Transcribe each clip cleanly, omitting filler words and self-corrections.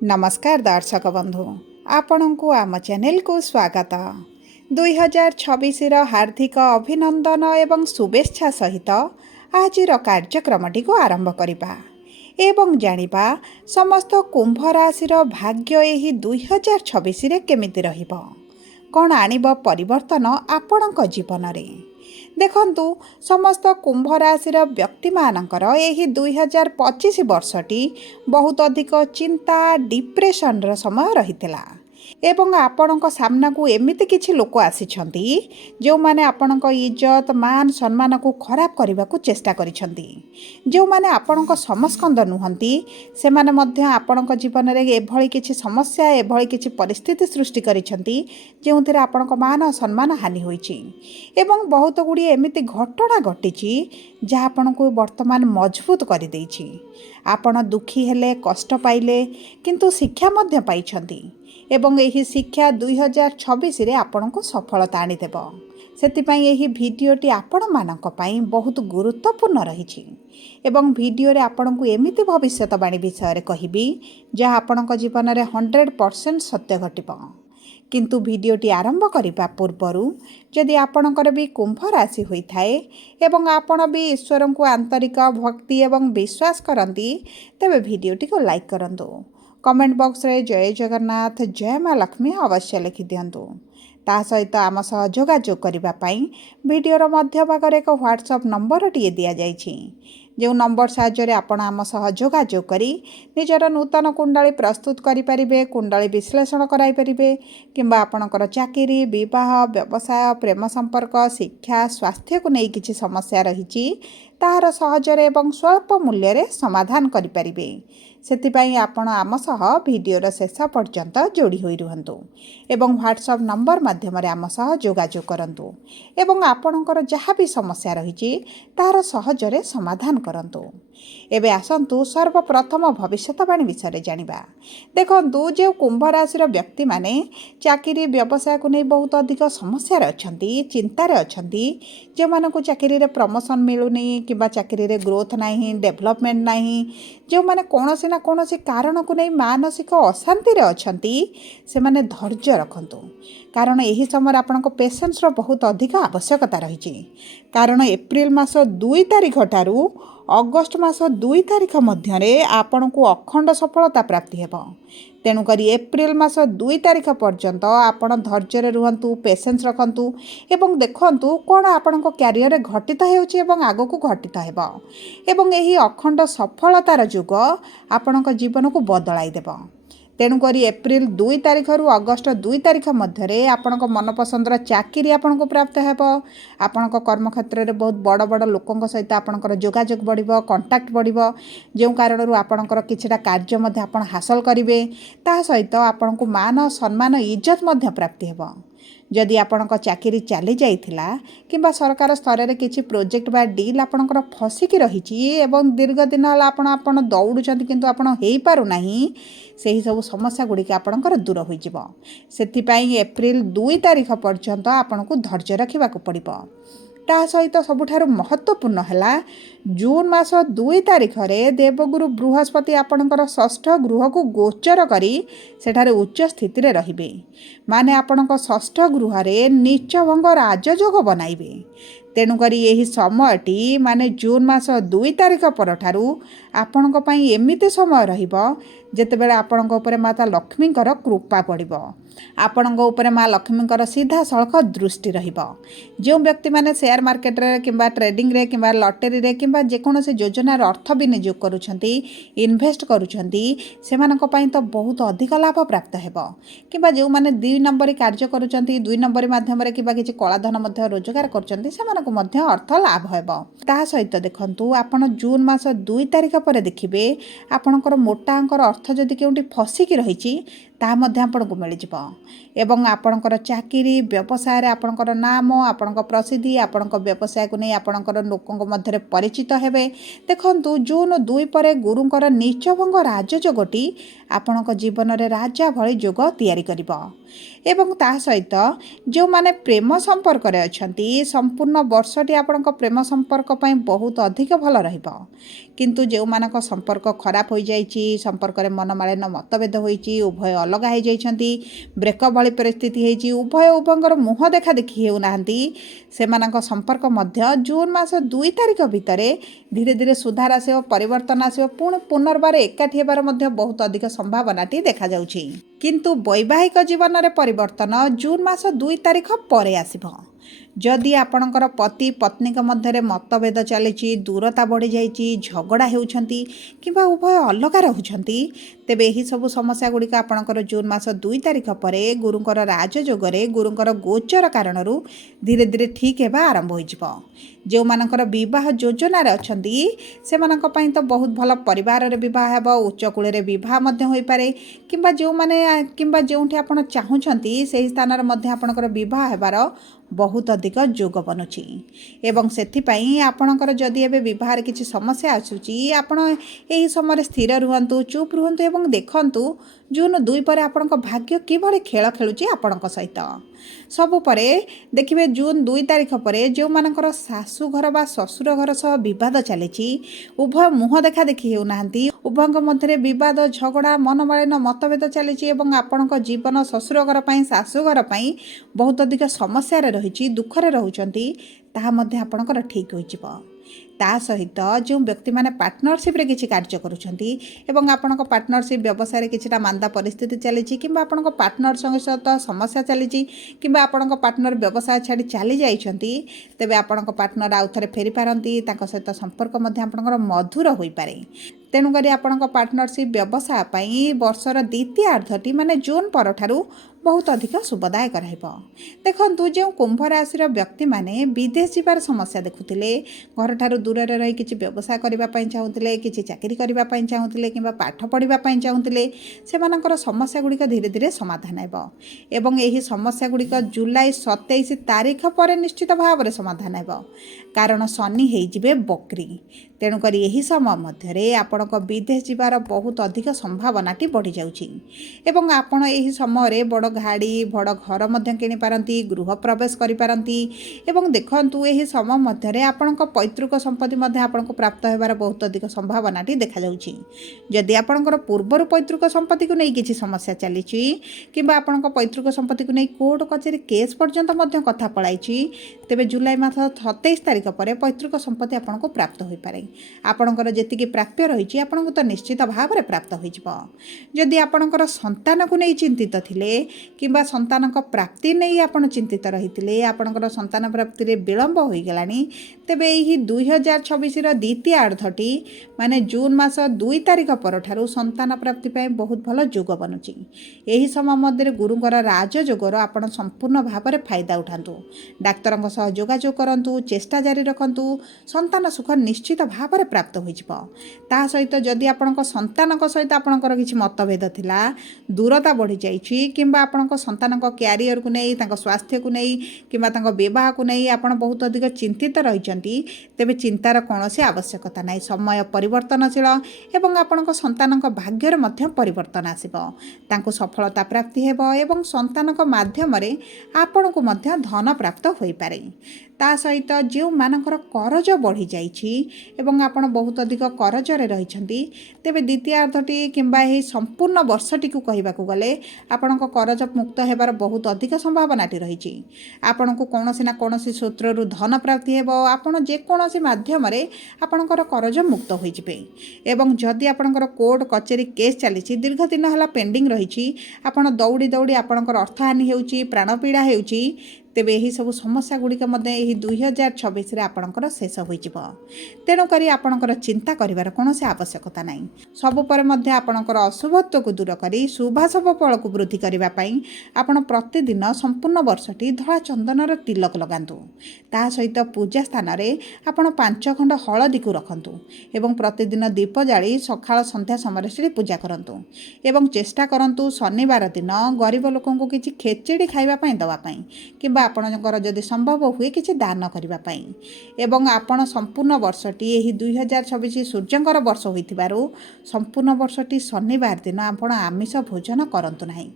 नमस्कार दर्शक बंधु आपण को आम चैनल को स्वागत 2026 हार्दिक अभिनंदन एवं शुभेच्छा सहित आज कार्यक्रमटी को आरंभ करिबा एवं जानिबा समस्त कुंभ राशि भाग्य एही 2026 रे केमिति रहिबो कौन आनिब परिवर्तन आपणक जीवन रे देखंतु समस्त कुंभ राशि व्यक्ति मानकर एही 2025 वर्षटी बहुत अधिक चिंता डिप्रेशन समय रहितला एवं आपणक सामना को एमिति किछि लोक आसिछंती जो माने आपणक इज्जत मान सम्मान को खराब करने को चेष्टा करिछंती जो माने आपणक समस्कंद नुहंती से माने मध्य आपणक जीवन रे एभଳି किछि समस्या एभଳି किछि परिस्थिति सृष्टि करिछंती जेउथिरे आपणक मान सम्मान हानि होईछि एवं बहुत गुडी एमिति घटना घटिछि जहाँ आपणको वर्तमान मजबूत कर देइछि आपण दुखी हेले कष्ट पाइले किंतु शिक्षा मध्य पाइछंती एवं यही शिक्षा 2026 रे आपनको सफलता आनीदेव सेतिपाई यही भिडियोटी आपण मानक पई बहुत गुरुत्वपूर्ण रही एवं भिडियो रे आपनको एमिति भविष्यवाणी विषय कहिबी जहाँ आपणक जीवन में 100% सत्य घटिबो किंतु भिडियोटी आरंभ करने पूर्वर जदि आपणकर भी कुंभ राशि होइथाए एवं आपण भी ईश्वर को आंतरिक भक्ति एवं विश्वास करती तेबे भिडियोटी को लाइक करंतु कमेंट बॉक्स रे जय जगन्नाथ जय माँ लक्ष्मी अवश्य लिखि दिंतु ता सहित आम सह जोगाजोग करने भिडियोर मध्य भागरे एक व्हाट्सएप नंबर टी दि जाइछि जो नंबर साहाय्य आपण आम सह जोगाजोग करी निजर नूतन कुंडली प्रस्तुत करें कुंडली विश्लेषण कराइपारे किंबा आपणकर चाकरी विवाह व्यवसाय प्रेम संपर्क शिक्षा स्वास्थ्य को नहीं किसी समस्या रही ताहार सहजरे एवं स्वल्प मूल्य रे समाधान करिपारिबे सेतिपाई आपण आम सह भिडियोर शेष पर्यंत जोड़ी होई रुहंतु एवं व्हाट्सएप नंबर माध्यम आम सह जोगाजोग करंतु एवं आपणकर जहाँ भी समस्या रही ताहार सहजरे समाधान करंतु एबे आसंतु सर्वप्रथम भविष्यवाणी विषय जानिबा देखंतु जो कुंभ राशि व्यक्ति माने चाकरी व्यवसाय को नहीं बहुत अधिक समस्या अछंती चिंतार अछंती जो मानक चाकरी रे प्रमोशन मिलुनी किबा चाकरी रे ग्रोथ नाही डेवलपमेंट नाही जो माने कोनोसी ना कोनोसी कारण को नहीं मानसिक अशांति रे अछंती से माने धैर्य रखंतु कारण यही समय आपनको पेशेंस रो बहुत अधिक आवश्यकता रही कारण एप्रिल मास 2 तारिख ठारू अगस्ट मास 2 तारिख मध्य आपण को अखंड सफलता प्राप्ति हेब तेणुक एप्रिल मास 2 तारिख पर्यंत आपण धैर्य रुहंतु पेशेंस रखंतु एवं देखंतु कौन आपण क्यारियर घटित होउछि एवं आगो को घटित हेब एवं यही अखंड सफलतार जुग आपण जीवन को बदलाई देब तेणुक एप्रिल 2 तारिख रु अगस्ट 2 तारिख मध्य आपण मनपसंदर चाकरी आपण को प्राप्त हेब आपण कर्मक्षेत्र में बहुत बड़ बड़ लोकों सहित आपणकर जोगाजोग बढ़िबो कंटाक्ट बढ़िबो जो कारण आपणकर किछटा कार्य मध्य आपण हासिल करिवे ता सहित आपण को मान सम्मान इज्जत मध्य प्राप्ति हेब जदि आपणक चाकरी चली जाइथिला किंबा सरकार स्तर में किसी प्रोजेक्ट बा डील आपणकर फसिकी रही एवं दीर्घ दिन आपण दौड़ुचंती किंतु आपण हेई पारु नाही सही सब समस्या गुड़िक आपणकर दूर हो जिवो सेथिपाई एप्रिल 2 तारिख पर्यंत आपनको धैर्य रखा पड़िबो ता सहित सबुठारु महत्वपूर्ण है जून मास 2 तारिख रे देवगुरु बृहस्पति आपणकर षष्ठ गृह को गोचर करी सेठारे उच्च स्थिति रे रहिबे माने आपणक षष्ठ गृह रे नीच भंग राजयोग बनाइबे तेणुक यही समयटी माने जून मास 2 तारिख परठारु आपणक पई एमिति समय रहिबो जेतेबेले आपणक उपरे माता लक्ष्मीकर कृपा पड़िबो आपणक उपरे माँ लक्ष्मीकर सीधा सड़क दृष्टि रहिबो जो व्यक्ति माने शेयर मार्केट रे किंबा ट्रेडिंग रे किंबा लॉटरी रे किंबा जेकोनोसी योजनार अर्थ विनियोग करूछंती इन्वेस्ट करूछंती सेमानक पई तो बहुत अधिक लाभ प्राप्त हेबो किंबा जो माने 2 नंबर कार्य करूछंती 2 नंबर माध्यम रे किंबा किछि कलाधन मध्य रोजगार करूछंती सेमानक मध्य अर्थ लाभ हेबो ता सहित देखंतु आपण जून मास 2 तारिख पर देखिबे आपणकर मोटा अंकर अर्थ जदि केउंटी फसिकी रहिछि ତାହା ମଧ୍ୟ ଆପଣଙ୍କୁ ମିଳିଯିବ ଏବଂ ଆପଣଙ୍କର ଚାକିରି ବ୍ୟବସାୟରେ ଆପଣଙ୍କର ନାମ ଆପଣଙ୍କ ପ୍ରସିଦ୍ଧି ଆପଣଙ୍କ ବ୍ୟବସାୟକୁ ନେଇ ଆପଣଙ୍କର ଲୋକଙ୍କ ମଧ୍ୟରେ ପରିଚିତ ହେବେ। ଦେଖନ୍ତୁ ଜୁନ୍ 2 ପରେ ଗୁରୁଙ୍କର ନୀଚଭଙ୍ଗ ରାଜଯୋଗଟି ଆପଣଙ୍କ ଜୀବନରେ ରାଜା ଭଳି ଯୋଗ ତିଆରି କରିବ ଏବଂ ତା ସହିତ ଯେଉଁମାନେ ପ୍ରେମ ସମ୍ପର୍କରେ ଅଛନ୍ତି ସମ୍ପୂର୍ଣ୍ଣ ବର୍ଷଟି ଆପଣଙ୍କ ପ୍ରେମ ସମ୍ପର୍କ ପାଇଁ ବହୁତ ଅଧିକ ଭଲ ରହିବ। କିନ୍ତୁ ଯେଉଁମାନଙ୍କ ସମ୍ପର୍କ ଖରାପ ହୋଇଯାଇଛି, ସମ୍ପର୍କରେ ମନମାଳିନ୍ୟ ମତଭେଦ ହୋଇଛି, ଉଭୟ ଅଲଗା ହୋଇଯାଇଛନ୍ତି, ବ୍ରେକଅପ୍ ଭଳି ପରିସ୍ଥିତି ହୋଇଛି, ଉଭୟଙ୍କର ମୁହଁ ଦେଖାଦେଖି ହେଉନାହାନ୍ତି, ସେମାନଙ୍କ ସମ୍ପର୍କ ମଧ୍ୟ ଜୁନ୍ ମାସ 2 ତାରିଖ ଭିତରେ ଧୀରେ ଧୀରେ ସୁଧାର ଆସିବ, ପରିବର୍ତ୍ତନ ଆସିବ, ପୁଣି ପୁନର୍ବାର ଏକାଠି ହେବାର ମଧ୍ୟ ବହୁତ ଅଧିକ ସମ୍ଭାବନାଟି ଦେଖାଯାଉଛି। କିନ୍ତୁ ବୈବାହିକ ଜୀବନରେ ପରିବର୍ତ୍ତନ ଜୁନ୍ ମାସ 2 ତାରିଖ ପରେ ଆସିବ। ଯଦି ଆପଣଙ୍କର ପତି ପତ୍ନୀଙ୍କ ମଧ୍ୟରେ ମତଭେଦ ଚାଲିଛି, ଦୂରତା ବଢ଼ିଯାଇଛି, ଝଗଡ଼ା ହେଉଛନ୍ତି କିମ୍ବା ଉଭୟ ଅଲଗା ରହୁଛନ୍ତି, ତେବେ ଏହି ସବୁ ସମସ୍ୟା ଗୁଡ଼ିକ ଆପଣଙ୍କର ଜୁନ୍ ମାସ 2 ତାରିଖ ପରେ ଗୁରୁଙ୍କର ରାଜଯୋଗରେ ଗୁରୁଙ୍କର ଗୋଚର କାରଣରୁ ଧୀରେ ଧୀରେ ଠିକ୍ ହେବା ଆରମ୍ଭ ହୋଇଯିବ। ଯେଉଁମାନଙ୍କର ବିବାହ ଯୋଜନାରେ ଅଛନ୍ତି ସେମାନଙ୍କ ପାଇଁ ତ ବହୁତ ଭଲ ପରିବାରରେ ବିବାହ ହେବ, ଉଚ୍ଚକୂଳରେ ବିବାହ ମଧ୍ୟ ହୋଇପାରେ କିମ୍ବା ଯେଉଁଠି ଆପଣ ଚାହୁଁଛନ୍ତି ସେହି ସ୍ଥାନରେ ମଧ୍ୟ ଆପଣଙ୍କର ବିବାହ ହେବାର ବହୁତ ଅଧିକ ଯୋଗ ବନୁଛି ଏବଂ ସେଥିପାଇଁ ଆପଣଙ୍କର ଯଦି ଏବେ ବିବାହରେ କିଛି ସମସ୍ୟା ଆସୁଛି ଆପଣ ଏହି ସମୟରେ ସ୍ଥିର ରୁହନ୍ତୁ, ଚୁପ୍ ରୁହନ୍ତୁ ଏବଂ ଦେଖନ୍ତୁ ଜୁନ୍ 2 ପରେ ଆପଣଙ୍କ ଭାଗ୍ୟ କିଭଳି ଖେଳ ଖେଳୁଛି ଆପଣଙ୍କ ସହିତ। ସବୁ ପରେ ଦେଖିବେ ଜୁନ୍ 2 ତାରିଖ ପରେ ଯେଉଁମାନଙ୍କର ଶାଶୁଘର ବା ଶ୍ୱଶୁର ଘର ସହ ବିବାଦ ଚାଲିଛି, ଉଭୟ ମୁହଁ ଦେଖାଦେଖି ହେଉନାହାନ୍ତି, ଉଭୟଙ୍କ ମଧ୍ୟରେ ବିବାଦ ଝଗଡ଼ା ମନମାଳିନ୍ୟ ମତଭେଦ ଚାଲିଛି ଏବଂ ଆପଣଙ୍କ ଜୀବନ ଶ୍ୱଶୁର ଘର ପାଇଁ ଶାଶୁଘର ପାଇଁ ବହୁତ ଅଧିକ ସମସ୍ୟାରେ ରହିଛି, ଦୁଃଖରେ ରହୁଛନ୍ତି, ତାହା ମଧ୍ୟ ଆପଣଙ୍କର ଠିକ୍ ହୋଇଯିବ। ତା ସହିତ ଯେଉଁ ବ୍ୟକ୍ତିମାନେ ପାର୍ଟନରସିପ୍ରେ କିଛି କାର୍ଯ୍ୟ କରୁଛନ୍ତି ଏବଂ ଆପଣଙ୍କ ପାର୍ଟନରସିପ୍ ବ୍ୟବସାୟରେ କିଛିଟା ମାନ୍ଦା ପରିସ୍ଥିତି ଚାଲିଛି କିମ୍ବା ଆପଣଙ୍କ ପାର୍ଟନର ସହିତ ସମସ୍ୟା ଚାଲିଛି କିମ୍ବା ଆପଣଙ୍କ ପାର୍ଟନର ବ୍ୟବସାୟ ଛାଡ଼ି ଚାଲି ଯାଇଛନ୍ତି, ତେବେ ଆପଣଙ୍କ ପାର୍ଟନର ଆଉ ଥରେ ଫେରିପାରନ୍ତି, ତାଙ୍କ ସହିତ ସମ୍ପର୍କ ମଧ୍ୟ ଆପଣଙ୍କର ମଧୁର ହୋଇପାରେ। ତେଣୁକରି ଆପଣଙ୍କ ପାର୍ଟନରସିପ୍ ବ୍ୟବସାୟ ପାଇଁ ବର୍ଷର ଦ୍ୱିତୀୟାର୍ଦ୍ଧଟି ମାନେ ଜୁନ୍ ପରଠାରୁ ବହୁତ ଅଧିକ ଶୁଭଦାୟକ ରହିବ। ଦେଖନ୍ତୁ ଯେଉଁ କୁମ୍ଭ ରାଶିର ବ୍ୟକ୍ତିମାନେ ବିଦେଶ ଯିବାର ସମସ୍ୟା ଦେଖୁଥିଲେ, ଘରଠାରୁ ଦୂରରେ ରହି କିଛି ବ୍ୟବସାୟ କରିବା ପାଇଁ ଚାହୁଁଥିଲେ, କିଛି ଚାକିରି କରିବା ପାଇଁ ଚାହୁଁଥିଲେ କିମ୍ବା ପାଠ ପଢ଼ିବା ପାଇଁ ଚାହୁଁଥିଲେ, ସେମାନଙ୍କର ସମସ୍ୟା ଗୁଡ଼ିକ ଧୀରେ ଧୀରେ ସମାଧାନ ହେବ ଏବଂ ଏହି ସମସ୍ୟା ଗୁଡ଼ିକ ଜୁଲାଇ 27 ତାରିଖ ପରେ ନିଶ୍ଚିତ ଭାବରେ ସମାଧାନ ହେବ, କାରଣ ଶନି ହେଇଯିବେ ବକ୍ରି। ତେଣୁକରି ଏହି ସମୟ ମଧ୍ୟରେ ଆପଣଙ୍କ ବିଦେଶ ଯିବାର ବହୁତ ଅଧିକ ସମ୍ଭାବନାଟି ବଢ଼ିଯାଉଛି ଏବଂ ଆପଣ ଏହି ସମୟରେ ବଡ଼ ଗାଡ଼ି ବଡ଼ ଘର ମଧ୍ୟ କିଣିପାରନ୍ତି, ଗୃହ ପ୍ରବେଶ କରିପାରନ୍ତି ଏବଂ ଦେଖନ୍ତୁ ଏହି ସମୟ ମଧ୍ୟରେ ଆପଣଙ୍କ ପୈତୃକ ସମ୍ପତ୍ତି ମଧ୍ୟ ଆପଣଙ୍କୁ ପ୍ରାପ୍ତ ହେବାର ବହୁତ ଅଧିକ ସମ୍ଭାବନାଟି ଦେଖାଯାଉଛି। ଯଦି ଆପଣଙ୍କର ପୂର୍ବରୁ ପୈତୃକ ସମ୍ପତ୍ତିକୁ ନେଇ କିଛି ସମସ୍ୟା ଚାଲିଛି କିମ୍ବା ଆପଣଙ୍କ ପୈତୃକ ସମ୍ପତ୍ତିକୁ ନେଇ କୋର୍ଟ କଚେରୀ କେସ୍ ପର୍ଯ୍ୟନ୍ତ ମଧ୍ୟ କଥା ପଳାଇଛି, ତେବେ ଜୁଲାଇ ମାସ 27 ତାରିଖ ପରେ ପୈତୃକ ସମ୍ପତ୍ତି ଆପଣଙ୍କୁ ପ୍ରାପ୍ତ ହୋଇପାରେ। ଆପଣଙ୍କର ଯେତିକି ପ୍ରାପ୍ୟ ରହିଛି ଆପଣଙ୍କୁ ତ ନିଶ୍ଚିତ ଭାବରେ ପ୍ରାପ୍ତ ହୋଇଯିବ। ଯଦି ଆପଣଙ୍କର ସନ୍ତାନକୁ ନେଇ ଚିନ୍ତିତ ଥିଲେ କିମ୍ବା ସନ୍ତାନଙ୍କ ପ୍ରାପ୍ତି ନେଇ ଆପଣ ଚିନ୍ତିତ ରହିଥିଲେ, ଆପଣଙ୍କର ସନ୍ତାନ ପ୍ରାପ୍ତିରେ ବିଳମ୍ବ ହୋଇଗଲାଣି, ତେବେ ଏହି 2026ର ଦ୍ୱିତୀୟାର୍ଦ୍ଧଟି ମାନେ ଜୁନ୍ ମାସ 2 ତାରିଖ ପରଠାରୁ ସନ୍ତାନ ପ୍ରାପ୍ତି ପାଇଁ ବହୁତ ଭଲ ଯୋଗ ବନୁଛି। ଏହି ସମୟ ମଧ୍ୟରେ ଗୁରୁଙ୍କର ରାଜଯୋଗର ଆପଣ ସମ୍ପୂର୍ଣ୍ଣ ଭାବରେ ଫାଇଦା ଉଠାନ୍ତୁ, ଡାକ୍ତରଙ୍କ ସହ ଯୋଗାଯୋଗ କରନ୍ତୁ, ଚେଷ୍ଟା ଜାରି ରଖନ୍ତୁ, ସନ୍ତାନ ସୁଖ ନିଶ୍ଚିତ ଭାବରେ ପ୍ରାପ୍ତ ହୋଇଯିବ। ତା ସହିତ ଯଦି ଆପଣଙ୍କ ସନ୍ତାନଙ୍କ ସହିତ ଆପଣଙ୍କର କିଛି ମତଭେଦ ଥିଲା, ଦୂରତା ବଢ଼ିଯାଇଛି କିମ୍ବା ଆପଣଙ୍କ ସନ୍ତାନଙ୍କ କ୍ୟାରିୟରକୁ ନେଇ, ତାଙ୍କ ସ୍ୱାସ୍ଥ୍ୟକୁ ନେଇ କିମ୍ବା ତାଙ୍କ ବିବାହକୁ ନେଇ ଆପଣ ବହୁତ ଅଧିକ ଚିନ୍ତିତ ରହିଛନ୍ତି, ତେବେ ଚିନ୍ତାର କୌଣସି ଆବଶ୍ୟକତା ନାହିଁ। ସମୟ ପରିବର୍ତ୍ତନଶୀଳ ଏବଂ ଆପଣଙ୍କ ସନ୍ତାନଙ୍କ ଭାଗ୍ୟରେ ମଧ୍ୟ ପରିବର୍ତ୍ତନ ଆସିବ, ତାଙ୍କୁ ସଫଳତା ପ୍ରାପ୍ତି ହେବ ଏବଂ ସନ୍ତାନଙ୍କ ମାଧ୍ୟମରେ ଆପଣଙ୍କୁ ମଧ୍ୟ ଧନ ପ୍ରାପ୍ତ ହୋଇପାରେ। ତା ସହିତ ଯେଉଁମାନଙ୍କର କରଜ ବଢ଼ିଯାଇଛି ଏବଂ ଆପଣ ବହୁତ ଅଧିକ କରଜରେ ରହିଛନ୍ତି, ତେବେ ଦ୍ୱିତୀୟାର୍ଦ୍ଧଟି କିମ୍ବା ଏହି ସମ୍ପୂର୍ଣ୍ଣ ବର୍ଷଟିକୁ କହିବାକୁ ଗଲେ ଆପଣଙ୍କ କରଜ ମୁକ୍ତ ହେବାର ବହୁତ ଅଧିକ ସମ୍ଭାବନାଟି ରହିଛି। ଆପଣଙ୍କୁ କୌଣସି ନା କୌଣସି ସୂତ୍ରରୁ ଧନ ପ୍ରାପ୍ତି ହେବ, ଆପଣ ଯେକୌଣସି ମାଧ୍ୟମରେ ଆପଣଙ୍କର କରଜ ମୁକ୍ତ ହୋଇଯିବେ ଏବଂ ଯଦି ଆପଣଙ୍କର କୋର୍ଟ କଚେରୀ କେସ୍ ଚାଲିଛି, ଦୀର୍ଘ ଦିନ ହେଲା ପେଣ୍ଡିଂ ରହିଛି, ଆପଣ ଦୌଡ଼ି ଦୌଡ଼ି ଆପଣଙ୍କର ଅର୍ଥହାନି ହେଉଛି, ପ୍ରାଣପୀଡ଼ା ହେଉଛି, ତେବେ ଏହି ସବୁ ସମସ୍ୟା ଗୁଡ଼ିକ ମଧ୍ୟ ଏହି 2026ରେ ଆପଣଙ୍କର ଶେଷ ହୋଇଯିବ। ତେଣୁକରି ଆପଣଙ୍କର ଚିନ୍ତା କରିବାର କୌଣସି ଆବଶ୍ୟକତା ନାହିଁ। ସବୁ ପରେ ମଧ୍ୟ ଆପଣଙ୍କର ଅଶୁଭତ୍ୱକୁ ଦୂର କରି ଶୁଭାଶୁଭ ଫଳକୁ ବୃଦ୍ଧି କରିବା ପାଇଁ ଆପଣ ପ୍ରତିଦିନ ସମ୍ପୂର୍ଣ୍ଣ ବର୍ଷଟି ଧଳା ଚନ୍ଦନର ତିଲକ ଲଗାନ୍ତୁ। ତାହା ସହିତ ପୂଜା ସ୍ଥାନରେ ଆପଣ 5 ଖଣ୍ଡ ହଳଦୀକୁ ରଖନ୍ତୁ ଏବଂ ପ୍ରତିଦିନ ଦୀପ ଜାଳି ସକାଳ ସନ୍ଧ୍ୟା ସମୟରେ ସେଠି ପୂଜା କରନ୍ତୁ ଏବଂ ଚେଷ୍ଟା କରନ୍ତୁ ଶନିବାର ଦିନ ଗରିବ ଲୋକଙ୍କୁ କିଛି ଖେଚେଡ଼ି ଖାଇବା ପାଇଁ ଦେବା ପାଇଁ କିମ୍ବା ଆପଣଙ୍କର ଯଦି ସମ୍ଭବ ହୁଏ କିଛି ଦାନ କରିବା ପାଇଁ। ଏବଂ ଆପଣ ସମ୍ପୂର୍ଣ୍ଣ ବର୍ଷଟି ଏହି 2026 ସୂର୍ଯ୍ୟଙ୍କର ବର୍ଷ ହୋଇଥିବାରୁ ସମ୍ପୂର୍ଣ୍ଣ ବର୍ଷଟି ଶନିବାର ଦିନ ଆପଣ ଆମିଷ ଭୋଜନ କରନ୍ତୁ ନାହିଁ।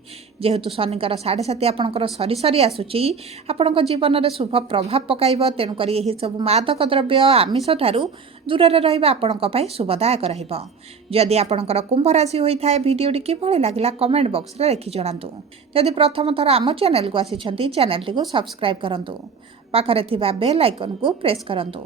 ଯେହେତୁ ଶନିଙ୍କର 7.5 ଆପଣଙ୍କର ସରି ସରି ଆସୁଛି, ଆପଣଙ୍କ ଜୀବନରେ ଶୁଭ ପ୍ରଭାବ ପକାଇବ। ତେଣୁକରି ଏହିସବୁ ମାଦକ ଦ୍ରବ୍ୟ ଆମିଷ ଠାରୁ ଦୂରରେ ରହିବା ଆପଣଙ୍କ ପାଇଁ ଶୁଭଦାୟକ ରହିବ। ଯଦି ଆପଣଙ୍କର କୁମ୍ଭ ରାଶି ହୋଇଥାଏ, ଭିଡ଼ିଓଟି କିଭଳି ଲାଗିଲା କମେଣ୍ଟ ବକ୍ସରେ ଲେଖି ଜଣାନ୍ତୁ। ଯଦି ପ୍ରଥମ ଥର ଆମ ଚ୍ୟାନେଲକୁ ଆସିଛନ୍ତି, ଚ୍ୟାନେଲଟିକୁ ସବସ୍କ୍ରାଇବ୍ କରନ୍ତୁ। ପାଖରେ ଥିବା ବେଲ୍ ଆଇକନ୍କୁ ପ୍ରେସ୍ କରନ୍ତୁ।